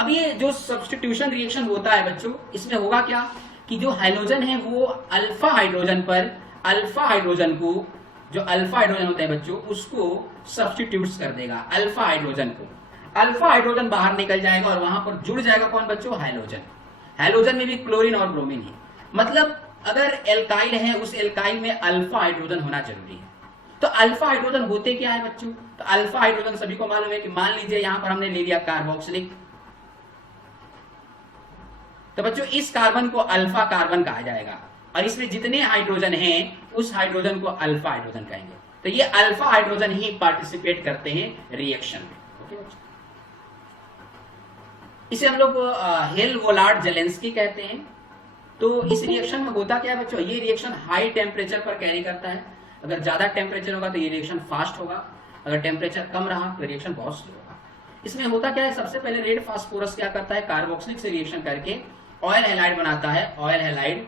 अब ये जो सब्स्टिट्यूशन रिएक्शन होता है बच्चों, इसमें होगा क्या कि जो हाइड्रोजन है वो अल्फा हाइड्रोजन पर अल्फा हाइड्रोजन को, जो अल्फा हाइड्रोजन होता है बच्चों, उसको सब्स्टिट्यूट कर देगा अल्फा हाइड्रोजन को। अल्फा हाइड्रोजन बाहर निकल जाएगा और वहां पर जुड़ जाएगा कौन बच्चों, हाइड्रोजन। हाइड्रोजन में भी क्लोरीन और ब्रोमीन है, मतलब अगर एल्काइल है उस एल्काइल में अल्फा हाइड्रोजन होना जरूरी है। तो अल्फा हाइड्रोजन होते क्या है बच्चों, तो अल्फा हाइड्रोजन सभी को मालूम है कि मान लीजिए यहां पर हमने ले लिया कार्बोक्सिलिक, तो बच्चों इस कार्बन को अल्फा कार्बन कहा जाएगा और इसमें जितने हाइड्रोजन हैं उस हाइड्रोजन को अल्फा हाइड्रोजन कहेंगे। तो ये अल्फा हाइड्रोजन ही पार्टिसिपेट करते हैं रिएक्शन में। ओके बच्चों, इसे हम लोग हेल-वोलार्ड जेलेंस्की कहते हैं। तो इस रिएक्शन में होता क्या है बच्चों, ये रिएक्शन हाई टेम्परेचर पर कैरी करता है। अगर ज्यादा टेम्परेचर होगा तो ये रिएक्शन फास्ट होगा, अगर टेम्परेचर कम रहा तो रिएक्शन बहुत स्लो होगा। इसमें होता क्या है, सबसे पहले रेड फास्फोरस क्या करता है, कार्बोक्सिलिक से रिएक्शन करके ऑयल हैलाइड बनाता है। ऑयल हैलाइड,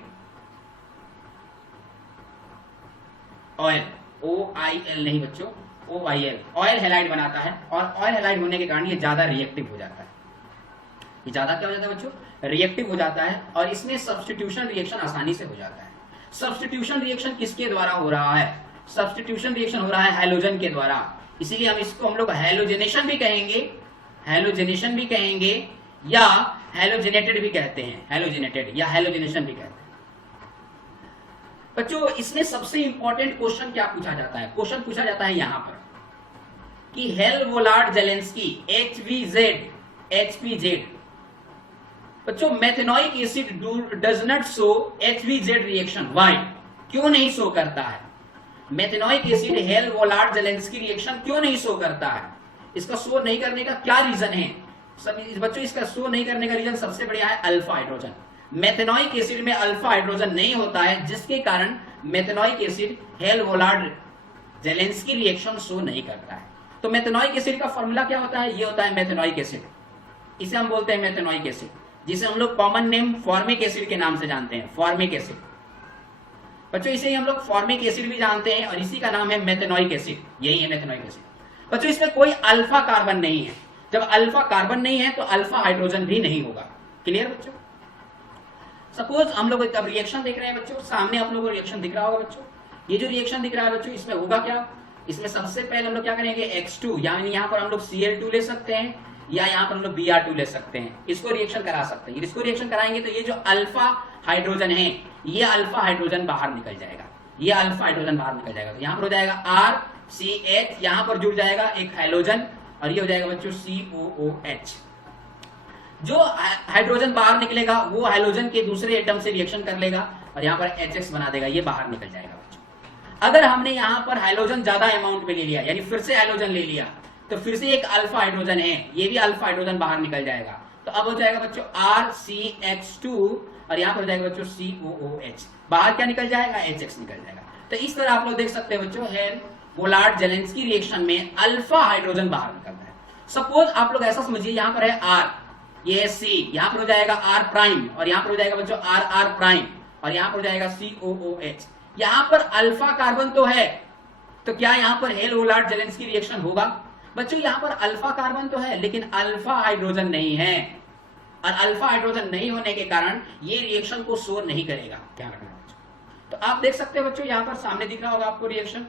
ऑयल OIL नहीं बच्चों, OIL, ऑयल हैलाइड बनाता है और ऑयल हैलाइड होने के कारण ये ज्यादा रिएक्टिव हो जाता है। ये ज्यादा क्या हो जाता है बच्चों, रिएक्टिव हो जाता है और इसमें सब्स्टिट्यूशन रिएक्शन आसानी से हो जाता है। सब्स्टिट्यूशन रिएक्शन किसके द्वारा हो रहा है, सब्स्टिट्यूशन रिएक्शन हो रहा है हैलोजन के द्वारा, इसीलिए हम लोग हैलोजेनेशन भी कहेंगे, हैलोजेनेशन भी कहेंगे या हैलोजेनेटेड भी कहते हैं, हैलोजेनेटेड या हैलोजेनेशन भी कहते हैं। बच्चों इसमें सबसे इंपॉर्टेंट क्वेश्चन क्या पूछा जाता है, क्वेश्चन पूछा जाता है यहां पर कि हेल-वोलार्ड जेलेंस्की HVZ, बच्चों methanoic acid does not show HVZ reaction, why, क्यों नहीं शो करता है methanoic acid Hell Volhard Zelinsky reaction क्यों नहीं शो करता है? इसका शो नहीं करने का क्या रीजन है सभी बच्चों? इसका शो नहीं करने का रीजन सबसे बढ़िया है अल्फा हाइड्रोजन। मेथेनॉइक एसिड में अल्फा हाइड्रोजन नहीं होता है, जिसके कारण methanoic acid Hell Volhard Zelinsky reaction show नहीं करता है। तो मेथेनॉइक एसिड का फॉर्मूला क्या होता है, ये होता है मेथेनॉइक एसिड, इसे हम बोलते हैं मेथेनॉइक एसिड, जिसे हम लोग कॉमन नेम फॉर्मिक एसिड के नाम से जानते हैं, फॉर्मिक एसिड। बच्चों इसे हम लोग फॉर्मिक एसिड भी जानते हैं और इसी का नाम है मेथेनॉइक एसिड, यही है मेथेनॉइक एसिड। बच्चों इसमें कोई अल्फा कार्बन नहीं है, जब अल्फा कार्बन नहीं है तो अल्फा हाइड्रोजन भी नहीं होगा। क्लियर बच्चों? सपोज हम लोग अब रिएक्शन देख रहे हैं बच्चों, सामने आप लोगों को रिएक्शन दिख रहा होगा बच्चों। ये जो रिएक्शन दिख रहा है बच्चों, इसमें होगा क्या, इसमें सबसे पहले हम लोग क्या करेंगे, X2 यानी यहाँ पर हम लोग Cl2 ले सकते हैं या यहाँ पर हम लोग Br2 ले सकते हैं, इसको रिएक्शन करा सकते हैं। इसको रिएक्शन कराएंगे तो ये जो अल्फा हाइड्रोजन है, ये अल्फा हाइड्रोजन बाहर निकल जाएगा, ये अल्फा हाइड्रोजन बाहर निकल जाएगा। तो यहाँ पर हो जाएगा RCH, यहाँ पर जुड़ जाएगा एक हाइड्रोजन और ये हो जाएगा बच्चों COOH। जो हाइड्रोजन बाहर निकलेगा वो हाइड्रोजन के दूसरे एटम से रिएक्शन कर लेगा और यहाँ पर HX बना देगा, ये बाहर निकल जाएगा बच्चों। अगर हमने यहाँ पर हाइड्रोजन ज्यादा अमाउंट में ले लिया, यानी फिर से हाइड्रोजन ले लिया, तो फिर से एक अल्फा हाइड्रोजन है, ये भी अल्फा हाइड्रोजन बाहर निकल जाएगा। तो अब हो जाएगा बच्चों RCH2 और यहाँ पर हो जाएगा बच्चों COOH, बाहर क्या निकल जाएगा, HX निकल जाएगा। तो इस तरह आप लोग देख सकते हैं बच्चों, हेल-वोलार्ड जेलेंस्की रिएक्शन में अल्फा हाइड्रोजन बाहर निकलता है। सपोज आप लोग ऐसा समझिए, यहाँ पर है R, ये है C, यहाँ पर हो जाएगा R प्राइम और यहाँ पर हो जाएगा बच्चों RR प्राइम और यहाँ पर हो जाएगा COOH। यहाँ पर अल्फा कार्बन तो है, तो क्या यहाँ पर हेल-वोलार्ड जेलेंस्की रिएक्शन होगा? बच्चों यहाँ पर अल्फा कार्बन तो है लेकिन अल्फा हाइड्रोजन नहीं है और अल्फा हाइड्रोजन नहीं होने के कारण ये रिएक्शन को शो नहीं करेगा, क्या रखना बच्चों। तो आप देख सकते हो बच्चों, यहाँ पर सामने दिख रहा होगा आपको रिएक्शन,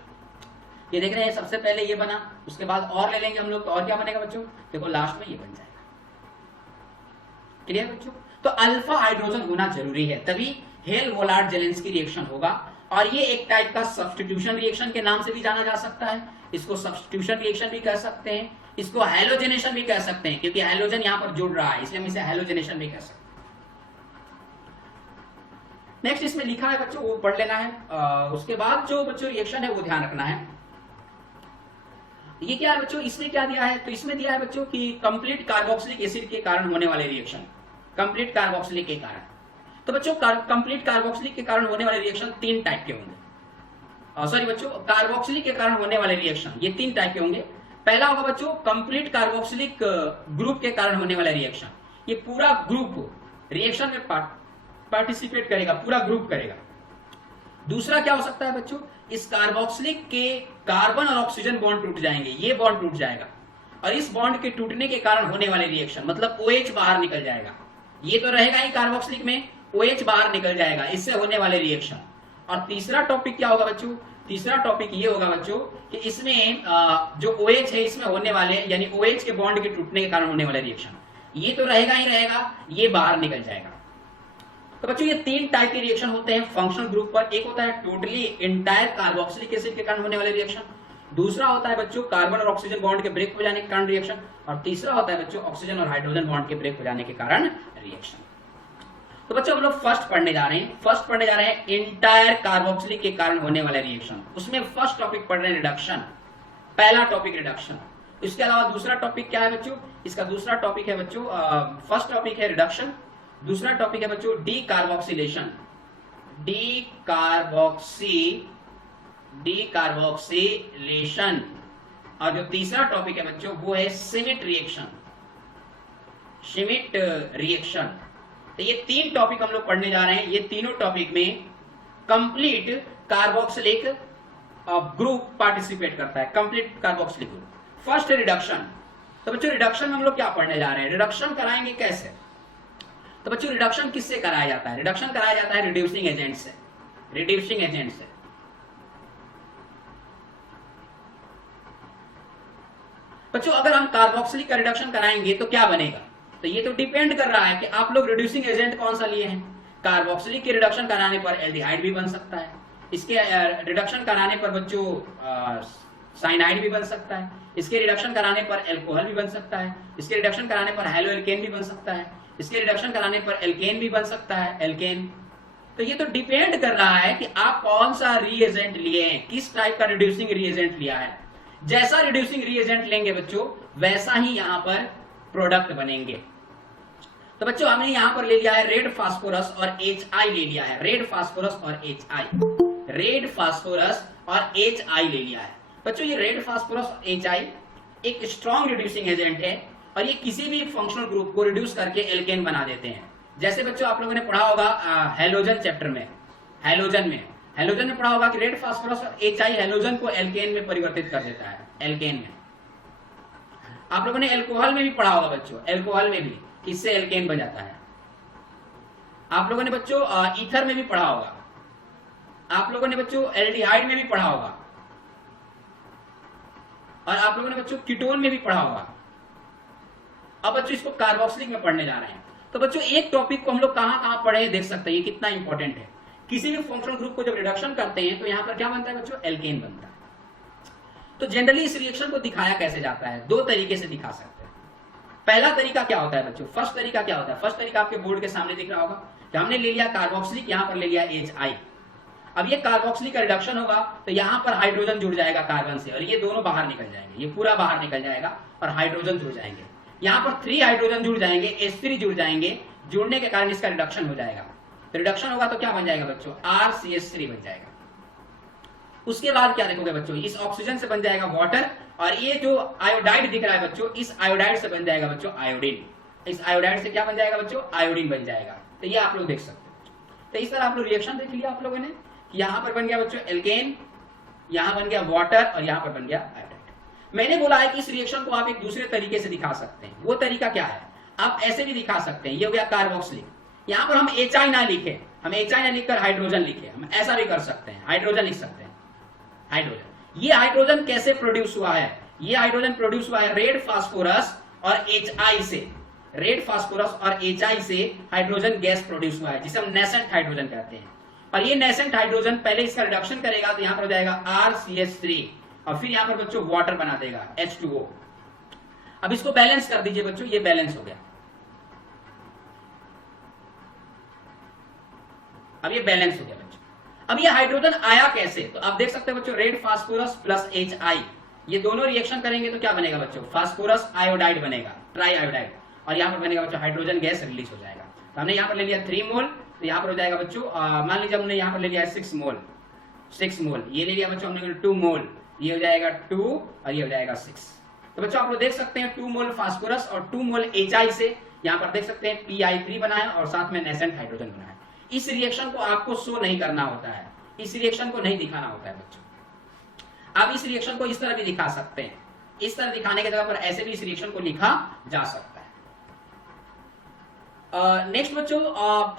ये देख रहे हैं, सबसे पहले ये बना, उसके बाद और ले लेंगे हम लोग, तो और क्या बनेगा बच्चों, देखो लास्ट में ये बन जाएगा। क्लियर बच्चों? तो अल्फा हाइड्रोजन होना जरूरी है, तभी हेल-वोलार्ड जेलेंस्की रिएक्शन होगा। और ये एक टाइप का सब्स्टिट्यूशन रिएक्शन के नाम से भी जाना जा सकता है, इसको सब्स्टिट्यूशन रिएक्शन भी कह सकते हैं, इसको हैलोजेनेशन भी कह सकते हैं, क्योंकि हैलोजन यहां पर जुड़ रहा है इसलिए हम इसे हैलोजेनेशन भी कह सकते हैं। नेक्स्ट इसमें लिखा है बच्चों, वो पढ़ लेना है। उसके बाद जो बच्चों रिएक्शन है वो ध्यान रखना है। ये क्या है बच्चों, इसमें क्या दिया है, तो इसमें दिया है बच्चों कि कंप्लीट कार्बोक्सिलिक एसिड के कारण होने वाले रिएक्शन, कंप्लीट कार्बोक्सिलिक के कारण। तो बच्चों कंप्लीट कार्बोक्सिलिक के कारण होने वाले रिएक्शन तीन टाइप के होंगे। सॉरी बच्चों, कार्बोक्सिलिक के कारण होने वाले रिएक्शन ये तीन टाइप के होंगे। पहला होगा बच्चों कंप्लीट कार्बोक्सिलिक ग्रुप के कारण होने वाला रिएक्शन, ये पूरा ग्रुप रिएक्शन में पार्टिसिपेट करेगा, पूरा ग्रुप करेगा। दूसरा क्या हो सकता है बच्चों, इस कार्बोक्सिलिक के कार्बन और ऑक्सीजन बॉन्ड टूट जाएंगे, ये बॉन्ड टूट जाएगा। और इस बॉन्ड के टूटने के कारण होने वाले रिएक्शन, मतलब OH बाहर निकल जाएगा, ये तो रहेगा ही कार्बोक्सिलिक में, OH बाहर निकल जाएगा, इससे होने वाले रिएक्शन। और तीसरा टॉपिक क्या होगा बच्चों, तीसरा टॉपिक ये होगा बच्चों कि इसमें जो OH है इसमें होने वाले, यानी OH के बॉन्ड के टूटने के कारण होने वाले रिएक्शन, ये तो रहेगा ही रहेगा, ये बाहर निकल जाएगा। तो बच्चों ये 3 टाइप के रिएक्शन होते हैं फंक्शनल ग्रुप पर। एक होता है टोटली इंटायर कार्बोक्सिलिक एसिड के कारण होने वाले रिएक्शन, दूसरा होता है बच्चों कार्बन और ऑक्सीजन बॉन्ड के ब्रेक हो जाने के कारण रिएक्शन, और तीसरा होता है बच्चों ऑक्सीजन और हाइड्रोजन बॉन्ड के ब्रेक हो जाने के कारण रिएक्शन। तो बच्चों हम लोग फर्स्ट पढ़ने जा रहे हैं इंटायर कार्बोक्सिलिक के कारण होने वाले रिएक्शन। उसमें फर्स्ट टॉपिक पढ़ रहे हैं रिडक्शन, पहला टॉपिक रिडक्शन। इसके अलावा दूसरा टॉपिक क्या है बच्चों, इसका दूसरा टॉपिक है बच्चों, फर्स्ट टॉपिक है रिडक्शन, दूसरा टॉपिक है बच्चों डीकार्बोक्सिलेशन, डीकार्बोक्सिलेशन, और जो तीसरा टॉपिक है बच्चों वो है श्मिट रिएक्शन, श्मिट रिएक्शन। तो ये 3 टॉपिक हम लोग पढ़ने जा रहे हैं। ये तीनों टॉपिक में कंप्लीट कार्बोक्सिलिक ग्रुप पार्टिसिपेट करता है, complete carboxylic group. First reduction. तो बच्चों रिडक्शन में हम लोग क्या पढ़ने जा रहे हैं, रिडक्शन कराएंगे कैसे। तो बच्चों रिडक्शन किससे कराया जाता है, रिडक्शन कराया जाता है रिड्यूसिंग एजेंट से, रिड्यूसिंग एजेंट से। बच्चों अगर हम कार्बोक्सिलिक का रिडक्शन कराएंगे तो क्या बनेगा, तो ये तो डिपेंड कर रहा है कि आप लोग रिड्यूसिंग एजेंट कौन सा लिए हैं। कार्बोक्सिलिक के रिडक्शन कराने पर एल्डिहाइड भी बन सकता है, इसके रिडक्शन कराने पर बच्चों साइनाइड भी बन सकता है, इसके रिडक्शन कराने पर एल्कोहल भी बन सकता है, इसके रिडक्शन कराने पर हैलोएल्केन भी बन सकता है, इसके रिडक्शन कराने पर एल्केन भी बन सकता है, एल्केन। तो ये तो डिपेंड कर रहा है कि आप कौन सा रिएजेंट लिए हैं, किस टाइप का रिड्यूसिंग रिएजेंट लिया है। जैसा रिड्यूसिंग रिएजेंट लेंगे बच्चों वैसा ही यहां पर प्रोडक्ट बनेंगे। तो बच्चों हमने यहां पर ले लिया है रेड फास्फोरस और HI ले लिया है, रेड फास्फोरस और HI, रेड फास्फोरस और HI ले लिया है। बच्चों ये रेड फास्फोरस और HI एक स्ट्रॉन्ग रिड्यूसिंग एजेंट है और ये किसी भी फंक्शनल ग्रुप को रिड्यूस करके एल्केन बना देते हैं। जैसे बच्चों आप लोगों ने पढ़ा होगा हैलोजन चैप्टर में, हैलोजन में पढ़ा होगा कि रेड फास्फोरस और HI हैलोजन को एल्केन में परिवर्तित कर देता है, एल्केन में। आप लोगों ने एल्कोहल में भी पढ़ा होगा बच्चों, एल्कोहल में भी इससे एल्केन बन जाता है। आप लोगों ने बच्चों ईथर में भी पढ़ा होगा, आप लोगों ने बच्चों एल्डिहाइड में भी पढ़ा होगा, और आप लोगों ने बच्चों कीटोन में भी पढ़ा होगा। अब बच्चों इसको कार्बोक्सिलिक में पढ़ने जा रहे हैं। तो बच्चों एक टॉपिक को हम लोग कहां पढ़े देख सकते हैं, ये कितना इंपॉर्टेंट है। किसी भी फंक्शनल ग्रुप को जब रिडक्शन करते हैं तो यहां पर क्या बनता है बच्चों, एल्केन बनता है। तो जनरली इस रिएक्शन को दिखाया कैसे जाता है, 2 तरीके से दिखा सकते हैं। पहला तरीका क्या होता है बच्चों, फर्स्ट तरीका क्या होता है, फर्स्ट तरीका आपके बोर्ड के सामने दिख रहा होगा कि हमने ले लिया कार्बोक्सिलिक, यहां पर ले लिया HI। अब ये कार्बोक्सिलिक का रिडक्शन होगा तो यहां पर हाइड्रोजन जुड़ जाएगा कार्बन से, और ये दोनों बाहर निकल जाएंगे, ये पूरा बाहर निकल जाएगा और हाइड्रोजन जुड़ जाएंगे। यहां पर 3 हाइड्रोजन जुड़ जाएंगे, H3 जुड़ जाएंगे, जुड़ने के कारण इसका रिडक्शन हो जाएगा। तो रिडक्शन होगा तो क्या बन जाएगा बच्चों, RCH3 बन जाएगा। उसके बाद क्या देखोगे बच्चों, इस ऑक्सीजन से बन जाएगा वाटर, और ये जो आयोडाइड दिख रहा है बच्चों, इस आयोडाइड से बन जाएगा बच्चों आयोडीन। इस आयोडाइड से क्या बन जाएगा बच्चों, आयोडीन बन जाएगा। तो ये आप लोग देख सकते हैं। तो इस तरह आप लोग रिएक्शन देख लिया आप लोगों ने, यहां पर बन गया बच्चों एल्केन, यहां बन गया वाटर, और यहां पर बन गया आयोडाइड। मैंने बोला है कि इस रिएक्शन को आप एक दूसरे तरीके से दिखा सकते हैं। वो तरीका क्या है, आप ऐसे भी दिखा सकते हैं। ये हो गया कार्बोक्सिलिक, यहां पर हम HI ना लिखे, हम HI ना लिखकर हाइड्रोजन लिखे, हम ऐसा भी कर सकते हैं, हाइड्रोजन लिख सकते हैं, हाइड्रोजन। ये हाइड्रोजन कैसे प्रोड्यूस हुआ है, ये हाइड्रोजन प्रोड्यूस हुआ है रेड फास्फोरस और HI से, रेड फास्फोरस और HI से हाइड्रोजन गैस प्रोड्यूस हुआ है, जिसे हम नेसेंट हाइड्रोजन कहते हैं। और ये नेसेंट हाइड्रोजन पहले इसका रिडक्शन करेगा तो यहां पर हो जाएगा RCH3, और फिर यहां पर बच्चों वाटर बना देगा H2O। अब इसको बैलेंस कर दीजिए बच्चों, ये बैलेंस हो गया। अब ये बैलेंस हो गया बच्चों। अब ये हाइड्रोजन आया कैसे, तो आप देख सकते हैं बच्चों रेड फास्फोरस प्लस HI, ये दोनों रिएक्शन करेंगे तो क्या बनेगा बच्चों, फास्फोरस आयोडाइड बनेगा, ट्राई आयोडाइड, और यहां पर बनेगा बच्चों हाइड्रोजन गैस रिलीज हो जाएगा। तो हमने यहां पर ले लिया 3 मोल, तो यहां पर हो जाएगा बच्चों मान लीजिए हमने यहां पर ले लिया 6 मोल, 6 मोल, ये ले लिया बच्चों हमने 2 मोल, ये हो जाएगा 2 और ये हो जाएगा 6। तो बच्चों आप लोग देख सकते हैं 2 मोल फास्फोरस और 2 मोल HI से यहां पर देख सकते हैं PI3 बना है और साथ में नेसेंट हाइड्रोजन बना है। इस रिएक्शन को आपको शो नहीं करना होता है, इस रिएक्शन को नहीं दिखाना होता है बच्चों। आप इस रिएक्शन को इस तरह भी दिखा सकते हैं, इस तरह दिखाने की जगह पर ऐसे भी इस रिएक्शन को लिखा जा सकता है। नेक्स्ट बच्चों,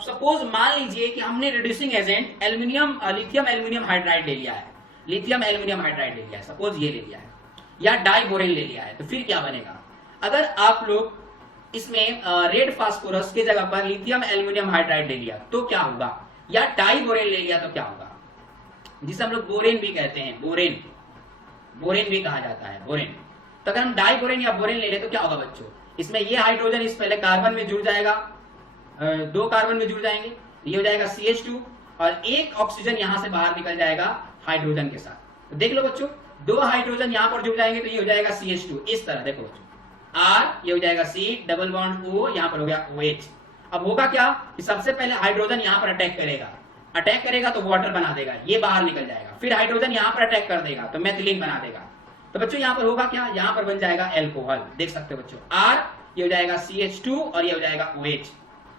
सपोज मान लीजिए कि हमने reducing agent lithium aluminium hydride ले लिया है, लिथियम एल्यूमिनियम हाइड्राइड ले लिया है, सपोज ये ले लिया है, या डाइबोरेन ले लिया है, तो फिर क्या बनेगा? अगर आप लोग इसमें रेड फास्फोरस की जगह पर लिथियम एल्यूमिनियम हाइड्राइड ले लिया तो क्या होगा, या डाइबोरेन ले लिया तो क्या होगा, जिसे हम लोग बोरेन भी कहते हैं, बोरेन, बोरेन भी कहा जाता है, बोरेन। तो अगर हम डाइबोरेन या बोरेन ले लें तो क्या होगा बच्चों? इसमें ये हाइड्रोजन इस पहले कार्बन में जुड़ जाएगा, 2 कार्बन में जुड़ जाएंगे, ये हो जाएगा CH2 और एक ऑक्सीजन यहां से बाहर निकल जाएगा हाइड्रोजन के साथ। तो देख लो बच्चों, 2 हाइड्रोजन यहां पर जुड़ जाएंगे तो ये हो जाएगा CH2, इस तरह देखो बच्चों, R ये हो जाएगा C, डबल बॉन्ड O, यहां पर हो गया OH। अब होगा क्या कि सबसे पहले हाइड्रोजन यहां पर अटैक करेगा तो वाटर बना देगा, ये बाहर निकल जाएगा, फिर हाइड्रोजन यहां पर अटैक कर देगा तो मेथिलीन बना देगा। तो बच्चों यहां पर होगा क्या, यहां पर बन जाएगा एल्कोहल, देख सकते हो बच्चों, R ये हो जाएगा CH2 और ये हो जाएगा OH,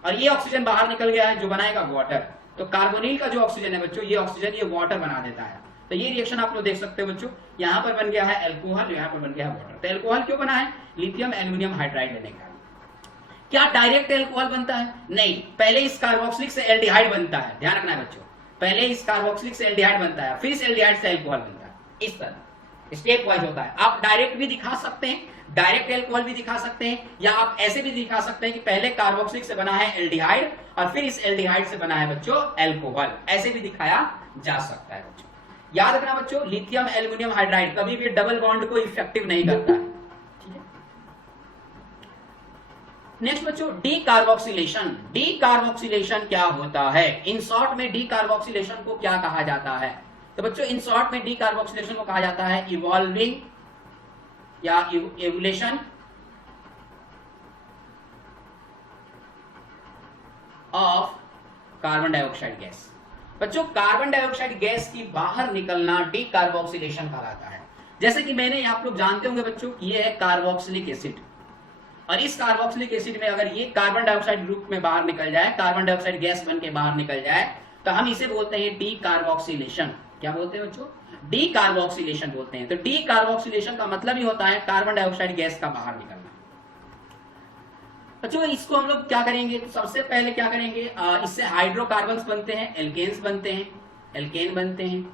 और ये ऑक्सीजन बाहर निकल गया है जो बनाएगा वाटर। तो कार्बोनिल का जो ऑक्सीजन है बच्चों, ये ऑक्सीजन ये वाटर बना देता है। तो ये रिएक्शन आप लोग देख सकते हो बच्चों, यहाँ पर बन गया है एल्कोहल, यहाँ पर बन गया है वाटर। तो एल्कोहल क्यों बना है? लिथियम एल्यूमिनियम हाइड्राइड लेने का। क्या डायरेक्ट एल्कोहल बनता है? नहीं, पहले इस कार्बोक्सिलिक से एल्डिहाइड बनता है, ध्यान रखना है बच्चों, पहले इस कार्बोक्सिलिक से एल्डिहाइड बनता है, फिर इस एल्डिहाइड से एल्कोहल बनता है, इस तरह स्टेप वाइज होता है। आप डायरेक्ट भी दिखा सकते हैं, डायरेक्ट एल्कोहल भी दिखा सकते हैं, या आप ऐसे भी दिखा सकते हैं कि पहले कार्बोक्सिलिक से बना है एल्डिहाइड और फिर इस एल्डिहाइड से बना है बच्चों एल्कोहल, ऐसे भी दिखाया जा सकता है बच्चों। याद रखना बच्चों, लिथियम एल्यूमिनियम हाइड्राइड कभी भी डबल बॉन्ड को इफेक्टिव नहीं करता है, ठीक है। नेक्स्ट बच्चों, डीकार्बोक्सिलेशन। डीकार्बोक्सिलेशन क्या होता है? इन शॉर्ट में डीकार्बोक्सिलेशन को क्या कहा जाता है? तो बच्चों इन शॉर्ट में डीकार्बोक्सिलेशन को कहा जाता है इवॉल्विंग या evolution of carbon dioxide gas. बच्चों कार्बन डाइऑक्साइड गैस की बाहर निकलना डीकार्बोक्सिलेशन कहलाता है। जैसे कि मैंने आप लोग जानते होंगे बच्चों, ये है कार्बोक्सिलिक एसिड, और इस कार्बोक्सिलिक एसिड में अगर ये कार्बन डाइऑक्साइड रूप में बाहर निकल जाए, कार्बन डाइऑक्साइड गैस बन के बाहर निकल जाए, तो हम इसे बोलते हैं डीकार्बोक्सिलेशन। क्या बोलते हैं बच्चों? डीकार्बोक्सिलेशन बोलते हैं। तो डीकार्बोक्सिलेशन का मतलब ही होता है कार्बन डाइऑक्साइड गैस का बाहर निकलना। बच्चों इसको हम लोग क्या करेंगे, तो सबसे पहले क्या करेंगे, इससे हाइड्रोकार्बन्स बनते हैं, एल्केन्स बनते हैं, एल्केन बनते हैं।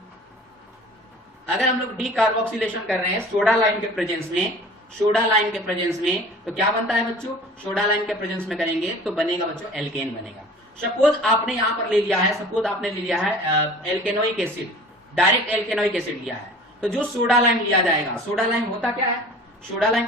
अगर हम लोग डीकार्बोक्सिलेशन कर रहे हैं सोडा लाइम के प्रेजेंस में, सोडा लाइम के प्रेजेंस में, तो क्या बनता है बच्चों? सोडा लाइम के प्रेजेंस में करेंगे तो बनेगा बच्चों एल्केन बनेगा। सपोज आपने यहां पर ले लिया है, सपोज आपने ले लिया है एल्केनोइक एसिड, डायरेक्ट एल्केनोइक एसिड लिया है, तो जो सोडा लाइम लिया जाएगा, सोडा लाइम होता क्या है? Soda lime